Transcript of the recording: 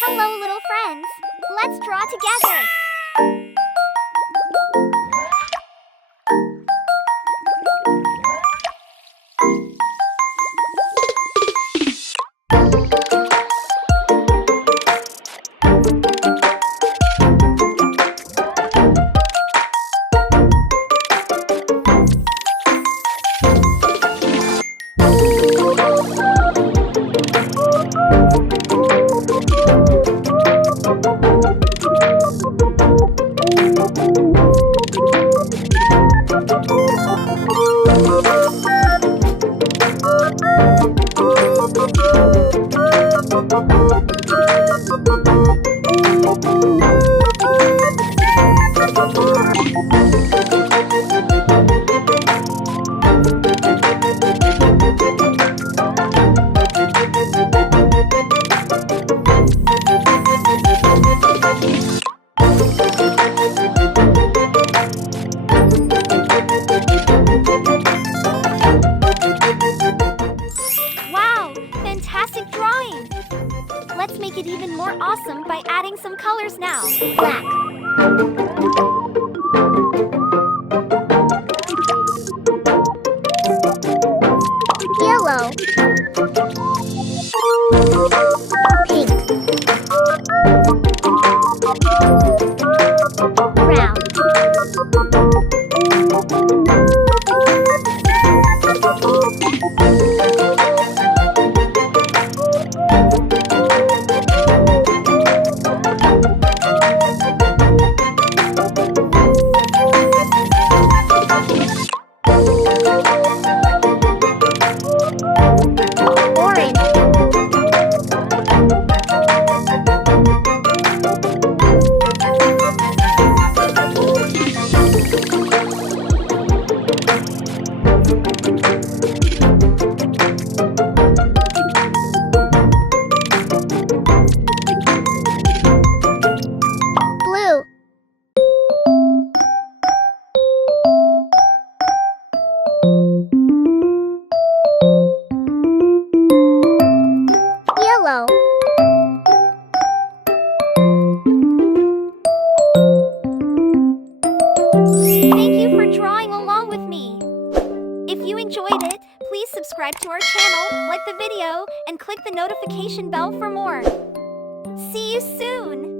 Hello, little friends. Let's draw together. Wow, fantastic drawing! Let's make it even more awesome by adding some colors now. Black. Yellow. Pink. Brown. Blue. Yellow. Thank you for drawing along with me. If you enjoyed it, please subscribe to our channel, like the video, and click the notification bell for more. See you soon!